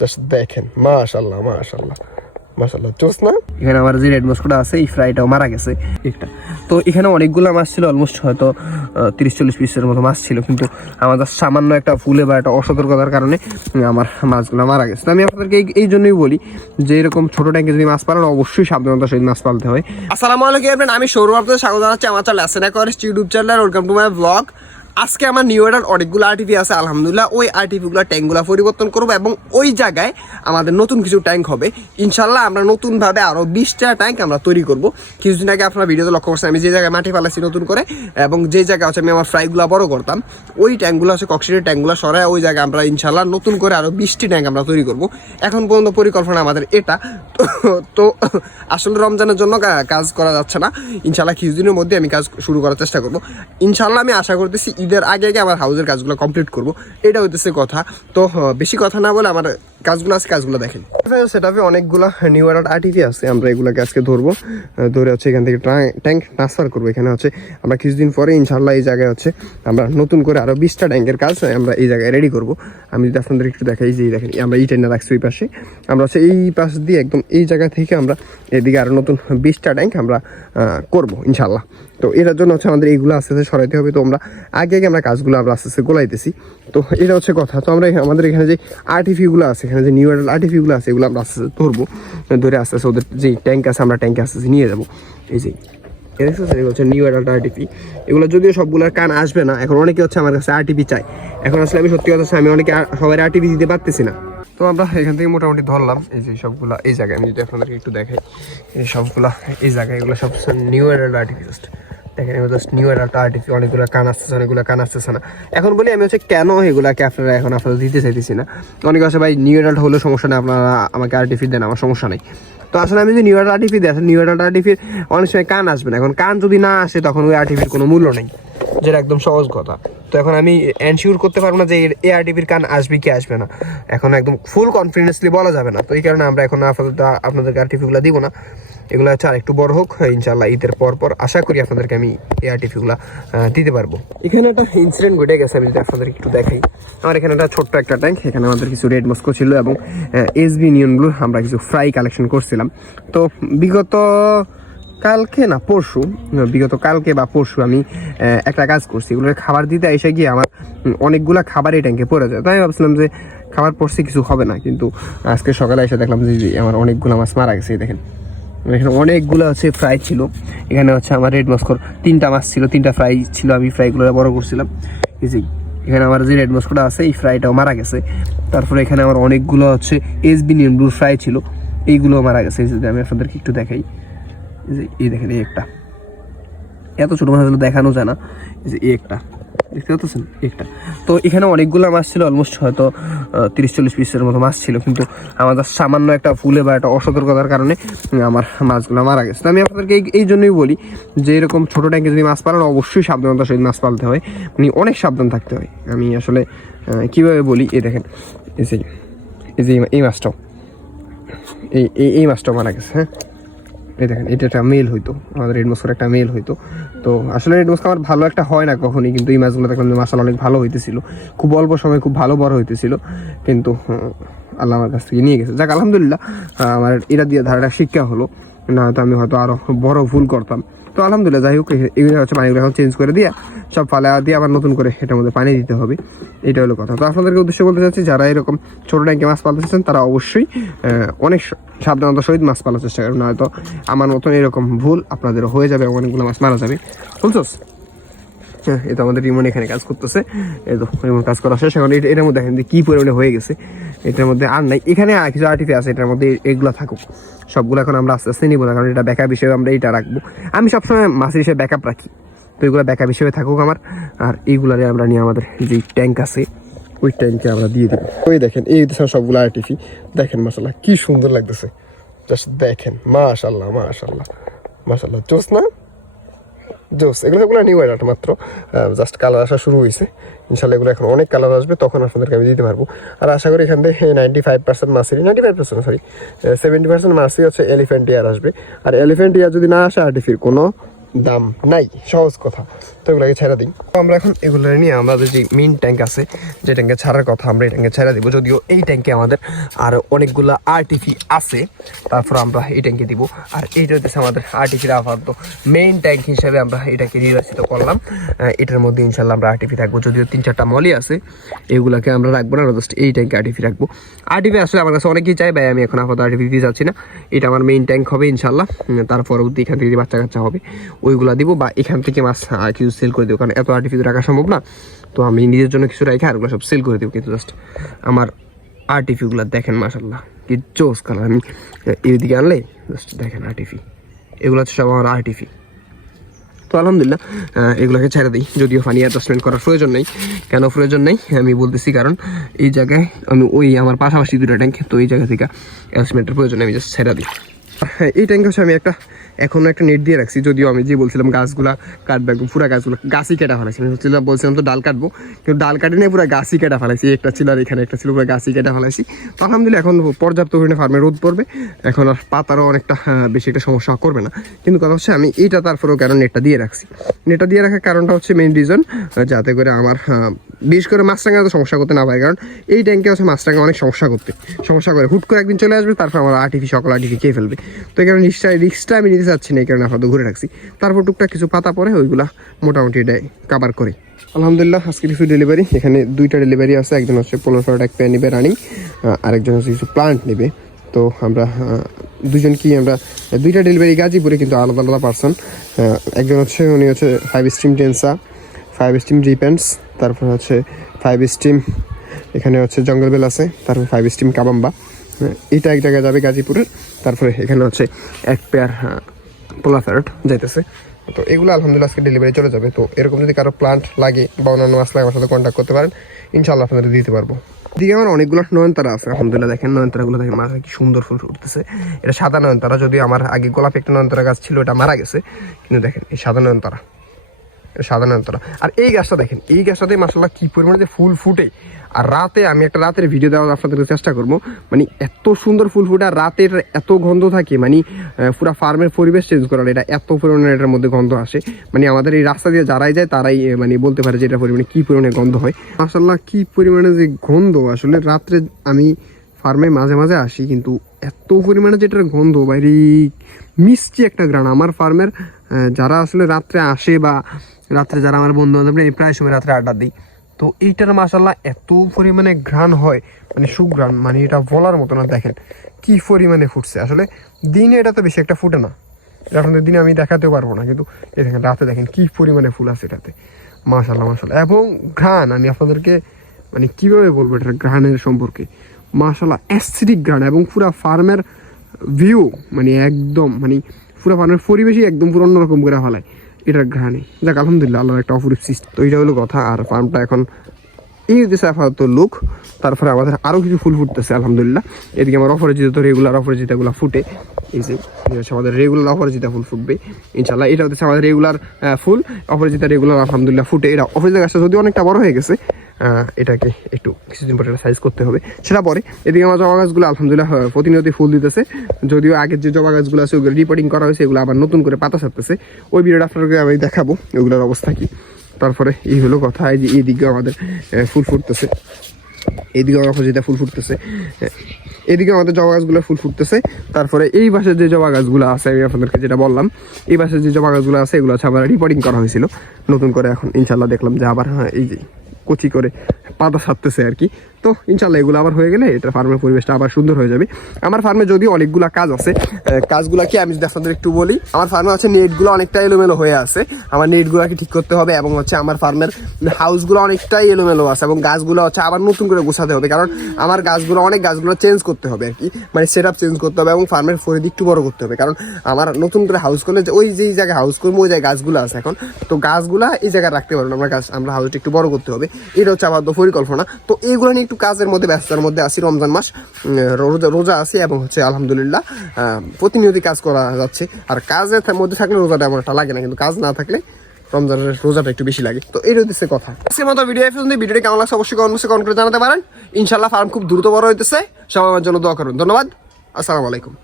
Just দেখেন, মাশাআল্লাহ মাশাআল্লাহ মাশাআল্লাহ, চোস না। এখানে আমার যে রেড মস্কোটা আছে এই ফ্রাইটাও মারা গেছে একটা। তো এখানে অনেকগুলো মাছ ছিল, অলমোস্ট হয়তো 30-40 পিসের মতো মাছ ছিল, কিন্তু আমাদের সামান্য একটা ভুলে বা একটা অসতর্কতার কারণে আমার মাছগুলো মারা গেছে। তো আমি আপনাদেরকে এই জন্যই বলি যে এরকম ছোট ট্যাঙ্কে যদি মাছ পালন, অবশ্যই সাবধানতার সহিত মাছ পালতে হয়। আসসালামু আলাইকুম এভরিওয়ান, আমি সৌরভ আপনাদের স্বাগত জানাচ্ছি আমার চ্যানেল আসেনা করেস্ট YouTube channel. Welcome to my blog. আজকে আমার নিউ এডার অনেকগুলো আরটিপি আছে, আলহামদুলিল্লাহ ওই আরটিপিগুলো ট্যাঙ্কগুলো পরিবর্তন করবো এবং ওই জায়গায় আমাদের নতুন কিছু ট্যাঙ্ক হবে ইনশাল্লাহ। আমরা নতুনভাবে আরও 20টা ট্যাঙ্ক আমরা তৈরি করবো। কিছুদিন আগে আপনার ভিডিওতে লক্ষ্য করছেন আমি যে জায়গায় মাটি ফালাইছি নতুন করে, এবং যে জায়গায় হচ্ছে আমি আমার ফ্রাইগুলো বড় করতাম, ওই ট্যাঙ্কগুলো হচ্ছে কক্সিডের ট্যাঙ্কগুলো সরায় ওই জায়গায় আমরা ইনশাল্লাহ নতুন করে আরও 20টি ট্যাঙ্ক আমরা তৈরি করবো। এখন পর্যন্ত পরিকল্পনা আমাদের এটা। তো আসলে রমজানের জন্য কাজ করা যাচ্ছে না, ইনশাল্লাহ কিছুদিনের মধ্যে আমি কাজ শুরু করার চেষ্টা করবো ইনশাল্লাহ। আমি আশা করতেছি ঈদের আগে আগে আমার হাউসের কাজগুলো কমপ্লিট করবো, এটা হইতেছে কথা। তো বেশি কথা না বলে আমার কাজগুলো আছে, কাজগুলো দেখেন। সেটাপে অনেকগুলো নিউ এডার আরটিপি আছে, আমরা এগুলোকে আজকে ধরবো, ধরে হচ্ছে এখান থেকে ট্যাঙ্ক ট্রান্সফার করবো। এখানে হচ্ছে আমরা কিছুদিন পরে ইনশাল্লাহ এই জায়গায় হচ্ছে আমরা নতুন করে আরও 20টা ট্যাঙ্কের কাজ আমরা এই জায়গায় রেডি করবো। আমি যদি আপনাদের একটু দেখাই যে দেখেন আমরা এই ট্যাঙ্কটা রাখছি ওই পাশে, আমরা হচ্ছে এই পাশ দিয়ে একদম এই জায়গা থেকে আমরা এদিকে আরও নতুন 20টা ট্যাঙ্ক আমরা করবো ইনশাল্লাহ। তো এটার জন্য হচ্ছে আমাদের এইগুলো আস্তে আস্তে সরাইতে হবে। তো আমরা আগে আমরা কাজগুলো আমরা আস্তে আস্তে গোলাইতেছি, তো এটা হচ্ছে কথা। তো আমরা আমাদের এখানে যে আরটিপিগুলো আছে, এখানে যে নিউ এডার আরটিপিগুলো আছে, এগুলো আমরা আস্তে আস্তে ধরবো, ধরে আস্তে আস্তে ওদের যে ট্যাঙ্ক আছে আমরা ট্যাঙ্কে আস্তে আস্তে নিয়ে যাবো। এই যে এগুলো হচ্ছে নিউ এডাল্ট আরটিপি। এগুলো যদিও সবগুলোর কান আসবে না, এখন অনেকে হচ্ছে আমার কাছে আরটিপি চাই। এখন আসলে আমি সত্যি কথা আমি অনেকে সবাই আরটিপি দিতে পারতেছি না। তো আমরা এখান থেকে মোটামুটি ধরলাম এই যে সবগুলা এই জায়গায়। আমি যদি আপনাদেরকে একটু দেখাই, এই সবগুলা এই জায়গায় এগুলো সব নিউ এডাল্ট আরটিপি। জাস্ট দেখেন এগুলো জাস্ট নিউ এডাল্ট আরটিপি। অনেকগুলো কান আসতেছে, অনেকগুলো কান আসতেছে না। এখন বলি আমি হচ্ছে কেন এগুলাকে আপনারা এখন আপনারা দিতে চাইতেছি না। অনেকে আছে ভাই নিউ এডাল্ট হলেও সমস্যা নেই, আপনারা আমাকে আরটিপি দেন, আমার সমস্যা নেই। তো আসলে আমি যদি নিউ এডাল্ট আরটিপি দিই, আসলে নিউ এডাল্ট আরটিপির অনেক সময় কান আসবে না। এখন কান যদি না আসে তখন ওই আরটিপির কোনো মূল্য নেই, যেটা একদম সহজ কথা। তো এখন আমি এনশিওর করতে পারবো না যে এই আরটিপির কান আসবে কি আসবে না, এখন একদম ফুল কনফিডেন্সলি বলা যাবে না। তো এই কারণে আমরা এখন আপনাদেরকে আরটিপিগুলো দিব না। এগুলো হচ্ছে আর একটু বড় হোক ইনশাল্লাহ, ঈদের পর আশা করি আপনাদেরকে আমি এই আরটিপিগুলো দিতে পারবো। এখানে একটা ইনসিডেন্ট ঘটে গেছে, আমি যদি আপনাদের একটু দেখাই। আমার এখানে একটা ছোট্ট একটা ট্যাঙ্ক, এখানে আমাদের কিছু রেড মস্কো ছিল এবং এসবি নিয়ন ব্লু আমরা কিছু ফ্রাই কালেকশন করছিলাম। তো বিগত কালকে বা পরশু আমি একটা কাজ করছি, এগুলোর খাবার দিতে এসে গিয়ে আমার অনেকগুলা খাবার এই ট্যাঙ্কে পড়ে যায়। তাই আমি ভাবছিলাম যে খাবার পড়ছে কিছু হবে না, কিন্তু আজকে সকালে এসে দেখলাম যে আমার অনেকগুলো মাছ মারা গেছে। দেখেন এখানে অনেকগুলো হচ্ছে ফ্রাই ছিল। এখানে হচ্ছে আমার রেড মস্কোর 3টা মাছ ছিল, 3টা ফ্রাই ছিল, আমি ফ্রাইগুলো বড় করছিলাম। এই যে এখানে আমার যে রেড মস্কোটা আছে এই ফ্রাইটাও মারা গেছে। তারপরে এখানে আমার অনেকগুলো হচ্ছে এসবি নিয়ন ব্লু ফ্রাই ছিল, এইগুলোও মারা গেছে। এই যদি আমি আপনাদেরকে একটু দেখাই, এই দেখেন এই একটা, এত ছোটো মাছগুলো দেখানো যায় না। এই যে এই একটা দেখতে পাচ্ছেন একটা। তো এখানে অনেকগুলো মাছ ছিল, অলমোস্ট হয়তো 30-40 পিসের মতো মাছ ছিল, কিন্তু আমাদের সামান্য একটা ভুলে বা একটা অসতর্কতার কারণে আমার মাছগুলো মারা গেছে। তো আমি আপনাদেরকে এই জন্যই বলি যে এরকম ছোটো ট্যাঙ্কে যদি মাছ পালন, অবশ্যই সাবধানতার সহিত মাছ পালতে হয়, মানে অনেক সাবধান থাকতে হয়। আমি আসলে কীভাবে বলি, এই দেখেন এই যে এই মাছটাও এই মাছটাও মারা গেছে। হ্যাঁ এই দেখেন এটা একটা মেল হইতো, আমাদের রেড মস্কোর একটা মেল হইতো। তো আসলে রেড মস্কো আমার ভালো একটা হয় না কখনই, কিন্তু এই মাছগুলো দেখলাম যে মাছটা অনেক ভালো হইতেছিল, খুব অল্প সময় খুব ভালো বড় হইতেছিল, কিন্তু আল্লাহ আমার কাছ থেকে নিয়ে গেছে। যাক আলহামদুলিল্লাহ, আমার এরা দিয়ে ধারাটা শিক্ষা হলো, না হয়তো আমি হয়তো আরও বড় ভুল করতাম। তো আলহামদুলিল্লাহ যাই হোক, এগুলো হচ্ছে পানিগুলো এখন চেঞ্জ করে দিয়ে সব ফালা দিয়ে আবার নতুন করে এটার মধ্যে পানি দিতে হবে, এটা হলো কথা। তো আপনাদেরকে উদ্দেশ্য বলতে চাচ্ছি, যারা এরকম ছোটো ট্যাঙ্কে মাছ পালতে চাচ্ছেন তারা অবশ্যই অনেক সাবধানতার সহিত মাছ পালার চেষ্টা করেন, নয়তো আমার মতন এরকম ভুল আপনাদেরও হয়ে যাবে, অনেকগুলো মাছ মারা যাবে। বুঝছোস? হ্যাঁ, এই তো আমাদের রিমন এখানে কাজ করতেছে, এই তো রিমন কাজ করা শেষ। এখন এটার মধ্যে দেখেন যে কী পরিমাণে হয়ে গেছে, এটার মধ্যে আর নাই। এখানে কিছু আরটিপি আছে, এটার মধ্যে এগুলো থাকুক, সবগুলো এখন আমরা আস্তে আস্তে নিবো না, কারণ এটা ব্যাকআপ হিসেবে আমরা এইটা রাখবো। আমি সবসময় মাছের হিসেবে ব্যাকআপ রাখি, তো এগুলো ব্যাকআপ হিসেবে থাকুক আমার। আর এইগুলারে আমরা নিয়ে আমাদের যে ট্যাঙ্ক আছে ওই ট্যাঙ্কে আমরা দিয়ে দেবো। ওই দেখেন এই সবগুলো আরটিপি, দেখেন মাশাআল্লাহ কি সুন্দর লাগতেছে। জাস্ট দেখেন, মাশাআল্লাহ মাশাআল্লাহ মাশাআল্লাহ, জোস না জোস। এগুলো নিউ এডাল্ট মাত্র, জাস্ট কালার আসা শুরু হয়েছে। ইনশাল্লাহ এগুলো এখন অনেক কালার আসবে, তখন আপনাদেরকে আমি দিতে পারবো। আর আশা করি এখান থেকে 95% মাছেরই 70% মাছই হচ্ছে এলিফ্যান্ট ইয়ার আসবে। আর এলিফ্যান্ট ইয়ার যদি না আসে আরটিপির কোনো দাম নাই, সহজ কথা। তো এগুলোকে ছেড়ে দিই। তো আমরা এখন এগুলো নিয়ে আমাদের যে মেইন ট্যাঙ্ক আছে, যে ট্যাঙ্কে ছাড়ার কথা, আমরা এই ট্যাঙ্কে ছেড়ে দিব। যদিও এই ট্যাঙ্কে আমাদের আরও অনেকগুলো আরটিফি আছে, তারপর আমরা এই ট্যাঙ্কে দিব। আর এইটা হচ্ছে আমাদের আরটিফির আপাতত মেইন ট্যাঙ্ক হিসাবে আমরা এটাকে নির্বাচিত করলাম। এটার মধ্যে ইনশাল্লাহ আমরা আরটিফি রাখবো। যদিও 3-4টা মলি আছে, এগুলোকে আমরা রাখবো না, জাস্ট এই ট্যাঙ্কে আরটিফি রাখবো। আরটিফি আসলে আমার কাছে অনেকেই চাই, ভাই আমি এখন আপাতত আরটিফি দিয়ে যাচ্ছি না, এটা আমার মেইন ট্যাঙ্ক হবে ইনশাল্লাহ। তারপর এখান থেকে বাচ্চা কাচ্চা হবে ওইগুলো দিব, বা এখান থেকে মাছ কিছু সেল করে দেবো, কারণ এত আরটিফি রাখা সম্ভব না। তো আমি নিজের জন্য কিছু রেখে আর ওগুলো সব সেল করে দেবো। কিন্তু জাস্ট আমার আরটিফিগুলো দেখেন মাশাল্লাহ কি জোস কালার। আমি এইদিকে আনলে জাস্ট দেখেন আরটিফি, এগুলো হচ্ছে সব আমার আরটিফি। তো আলহামদুলিল্লাহ এগুলোকে ছেড়ে দিই। যদিও পানি অ্যাডজাস্টমেন্ট করার প্রয়োজন নেই। কেন প্রয়োজন নেই আমি বলতেছি, কারণ এই জায়গায় আমি ওই আমার পাশাপাশি 2টা ট্যাঙ্ক, তো এই জায়গা থেকে অ্যাডজাস্টমেন্টের প্রয়োজন নেই, আমি জাস্ট ছেড়ে দিই। হ্যাঁ, এই ট্যাঙ্কে হচ্ছে আমি এখনও একটা নেট দিয়ে রাখছি। যদিও আমি যে বলছিলাম গাছগুলা কাটবো, একদম পুরো গাছই কেটে ফেলাইছি। আমি বলছিলাম তো ডাল কাটবো, কিন্তু ডাল কাটে নিয়ে পুরো গাছই কেটে ফেলাইছি। একটা ছিল আর এখানে একটা ছিল, পুরো গাছই কেটে ফেলাইছি। তো আলহামদুলিল্লাহ এখন পর্যাপ্ত পরিমাণে ফার্মে রোদ পড়বে, এখন আর পাতারও অনেকটা বেশি একটা সমস্যা করবে না। কিন্তু কথা হচ্ছে আমি এইটা তারপরেও কেন নেটটা দিয়ে রাখছি। নেটটা দিয়ে রাখার কারণটা হচ্ছে মেইন রিজন, যাতে করে আমার বিশেষ করে মাছরাঙা তো সমস্যা করতে না পারে। কারণ এই ট্যাঙ্কে হচ্ছে মাছরাঙা অনেক সমস্যা করে হুট করে একদিন চলে আসবে, তারপর আমার আরটিফি সকল আরটিফি খেয়ে ফেলবে। তো এই কারণে রিক্সটা আমি নিতে চাচ্ছি না, এই কারণে আপাতত ঘুরে রাখছি। তারপর টুকটাক কিছু পাতা পরে ওইগুলা মোটামুটি এটাই কাভার করে। আলহামদুলিল্লাহ আজকে কিছু ডেলিভারি, এখানে 2টা ডেলিভারি আছে। একজন হচ্ছে 1500 টাকা পেয়ে নেবে রানিং, আরেকজন হচ্ছে কিছু প্লান্ট নেবে। তো আমরা আমরা 2টা ডেলিভারি গাজীপুরে, কিন্তু আলাদা আলাদা পার্সন। একজন হচ্ছে উনি হচ্ছে 5 স্টিম টেন্সা, 5 স্টিম রিপেন্টস, তারপর হচ্ছে 5 স্টিম এখানে হচ্ছে জঙ্গল বেল আছে, তারপর 5 স্টিম কাবাম্বা। এটা এক জায়গায় যাবে গাজীপুরের। তারপরে এখানে হচ্ছে 1 পেয়ার পোলাফার্ট যাইতেছে। তো এগুলো আলহামদুলিল্লাহ আজকে ডেলিভারি চলে যাবে। তো এরকম যদি কারো প্লান্ট লাগে বা অন্যান্য মাছ লাগে, আমার সাথে কন্ট্যাক্ট করতে পারেন, ইনশাআল্লাহ আপনাদের দিতে পারবো। এদিকে আমার অনেকগুলো নয়নতারা আছে আলহামদুলিল্লাহ। দেখেন নয়নতারাগুলো দেখেন মাথা কি সুন্দর ফুল ফুটতেছে। এটা সাদা নয়নতারা, যদিও আমার আগে গোলাপি একটা নয়নতারা গাছ ছিল, এটা মারা গেছে। কিন্তু দেখেন এই সাদা নয়নতারা, আর এই গাছটা দেখেন, এই গাছটাতে মাশাআল্লাহ কি পরিমাণে যে ফুল ফুটে। আর রাতে আমি একটা রাতের ভিডিও দেওয়ার আপনাদের চেষ্টা করবো, মানে এত সুন্দর ফুল ফুটে, আর রাতের এত গন্ধ থাকে, মানে পুরো ফার্মের পরিবেশ চেঞ্জ করার। এটা এত পরিমাণে এটার মধ্যে গন্ধ আসে, মানে আমাদের এই রাস্তা দিয়ে যারাই যায় তারাই মানে বলতে পারে যে এটা পরিমাণে কি পরিমাণে গন্ধ হয়। মাশাআল্লাহ কি পরিমাণে যে গন্ধ, আসলে রাত্রে আমি ফার্মে মাঝে মাঝে আসি, কিন্তু এত পরিমাণে যেটার গন্ধ বাইরে মিষ্টি একটা গ্রান। আমার ফার্মের যারা আসলে রাত্রে আসে বা রাত্রে যারা আমার বন্ধু বান্ধব এই প্রায় সময় রাত্রে আড্ডা দিই, তো এইটার মাশাআল্লাহ এত পরিমাণে ঘ্রাণ হয়, মানে সুঘ্রাণ, মানে এটা বলার মতো না। দেখেন কি পরিমাণে ফুটছে। আসলে দিনে এটা তো বেশি একটা ফুটে না, এটা আপনাদের দিনে আমি দেখাতেও পারবো না, কিন্তু এই দেখেন রাতে দেখেন কি পরিমাণে ফুল আছে এটাতে। মাশাআল্লাহ। এবং ঘ্রাণ আমি আপনাদেরকে মানে কীভাবে বলবো এটা ঘ্রাণের সম্পর্কে, মাশাআল্লাহ অ্যাসিডিক ঘ্রাণ। এবং পুরো ফার্মের ভিউ মানে একদম, মানে পুরো ফার্মের পরিবেশই একদম পুরো অন্যরকম করে ফেলায় এটার ঘ্রাণে। যাক আলহামদুলিল্লাহ, আল্লাহর একটা অপরূপ সৃষ্টি। তো এইটা হলো কথা। আর ফার্মটা এখন এই হচ্ছে আপাতত লুক। তারপরে আমাদের আরও কিছু ফুল ফুটতেছে আলহামদুলিল্লাহ। এদিকে আমার অপরাজিত, তো রেগুলার অপরাজিতাগুলো ফুটে। এই যে হচ্ছে আমাদের রেগুলার অপরাজিতা ফুল ফুটবে ইনশাল্লাহ। এটা হচ্ছে আমাদের রেগুলার ফুল, অপরাজিতা রেগুলার আলহামদুলিল্লাহ ফুটে। এটা অপরাজিতা গাছটা যদি অনেকটা বড় হয়ে গেছে, এটাকে একটু কিছুদিন পরে একটা সাইজ করতে হবে, সেটা পরে। এদিকে আমার জবা গাছগুলো আলহামদুলিল্লাহ প্রতিনিয়ত ফুল দিতেছে। যদিও আগের যে জবা গাছগুলো আছে ওগুলো রিপোর্টিং করা হয়েছে, এগুলো আবার নতুন করে পাতা ছাড়তেছে। ওই ভিডিওটা আপনাদেরকে আমি দেখাবো ওগুলোর অবস্থা কি। তারপরে এই হলো কথা, এই যে এইদিকে আমাদের ফুল ফুটতেছে, এইদিকে আমার অপরাজিতা ফুল ফুটতেছে, এদিকে আমাদের জবা গাছগুলো ফুল ফুটতেছে। তারপরে এই পাশে যে জবা গাছগুলো আছে আমি আপনাদেরকে যেটা বললাম, এই পাশে যে জবা গাছগুলো আছে এগুলো হচ্ছে আবার রিপোর্টিং করা হয়েছিল নতুন করে। এখন ইনশাল্লাহ দেখলাম যে আবার এই যে কচি করে পাতা ছাড়তেছে আর কি। তো ইনশাল্লাহ এগুলো আবার হয়ে গেলে এটা ফার্মের পরিবেশটা আবার সুন্দর হয়ে যাবে। আমার ফার্মে যদিও অনেকগুলো কাজ আছে, কাজগুলো কি আমি যদি আপনাদের একটু বলি। আমার ফার্মে হচ্ছে নেটগুলো অনেকটা এলোমেলো হয়ে আছে, আমার নেটগুলোকে ঠিক করতে হবে। এবং হচ্ছে আমার ফার্মের হাউসগুলো অনেকটাই এলোমেলো আছে, এবং গাছগুলো হচ্ছে আবার নতুন করে গোছাতে হবে, কারণ আমার অনেক গাছগুলো চেঞ্জ করতে হবে আর কি, মানে সেট আপ চেঞ্জ করতে হবে। এবং ফার্মের পরিধি একটু বড় করতে হবে, কারণ আমার নতুন করে হাউস করলে ওই যেই জায়গায় হাউস করবো ওই জায়গায় গাছগুলো আছে এখন, তো গাছগুলা এই জায়গায় রাখতে পারবো না। আমরা হাউসটা একটু বড় করতে হবে, এটা হচ্ছে আমার পরিকল্পনা। তো এইগুলো নিয়ে একটু কাজের মধ্যে ব্যস্ততার মধ্যে আছি। রমজান মাস, রোজা আছি, এবং হচ্ছে আলহামদুলিল্লাহ প্রতিনিয়ত কাজ করা যাচ্ছে। আর কাজের মধ্যে থাকলে রোজাটা এমন একটা লাগে না, কিন্তু কাজ না থাকলে রমজানের রোজাটা একটু বেশি লাগে। তো এই হচ্ছে কথা। আজকের মতো ভিডিওটি কেমন লাগছে অবশ্যই কমেন্ট করে জানাতে পারেন। ইনশাল্লাহ ফার্ম খুব দ্রুত বড় হইতেছে, সবাই আমার জন্য দোয়া করুন। ধন্যবাদ, আসসালামু আলাইকুম।